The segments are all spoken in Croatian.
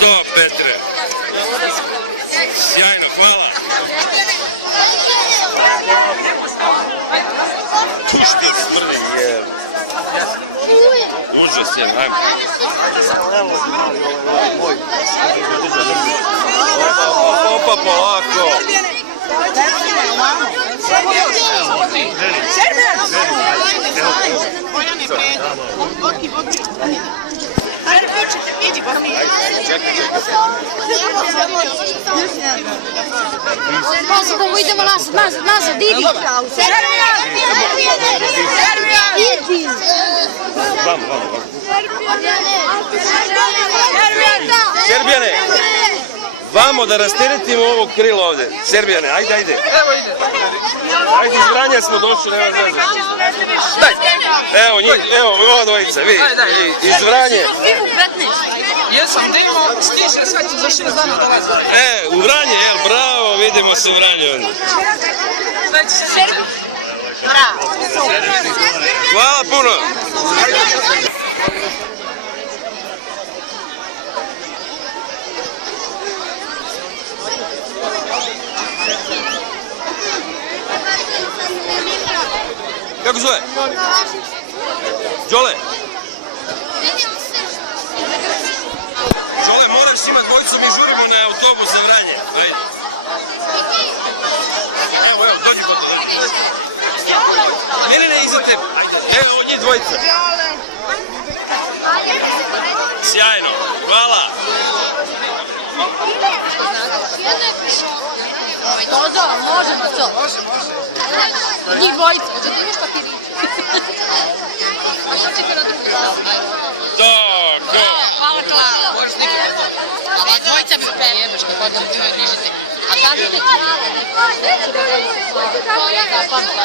To, Petre. Sjajno, hvala. Tu što smrdi je. Užas je, ajmo. Opa, polako. Ajde, počete, vidi, pa mi. Čekaj. Kako idemo nazad, idi. Idi. Vamo. Serbijane, vamo da rasteretimo ovo krilo ovdje. Serbijane, ajde. Evo ide. Ajde, iz Vranja smo došli, nema veze. Daj, evo njih, evo ova dvojica, vidi, iz Vranje. Jesam, da imamo stiže, sve ću za 6 dana dolazi. U Vranje, jel, bravo, vidimo se u Vranje onda. Sve će se stiže. Bravo. Hvala puno. Kako zove? Đole? Đole, moraš imati dvojicu, mi žurimo na autobus za Vranje. Ajde. Evo, dođi pa to da. Ne, iza tebe. Evo, njih dvojica. Sjajno, hvala. Dozo, možemo to. Njih dvojica, da imaš papirić. A što ćete na drugu stranu? To. Hvala to. Moraš nikada. A dvojica mi prijemaš, kako ćete me dižite. A kažete hvala, neće da dvojica. To ja da pametla.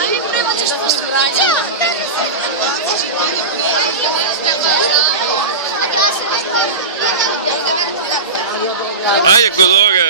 Ajde, prebaciš posle Vranja. Ajde kod ovoga.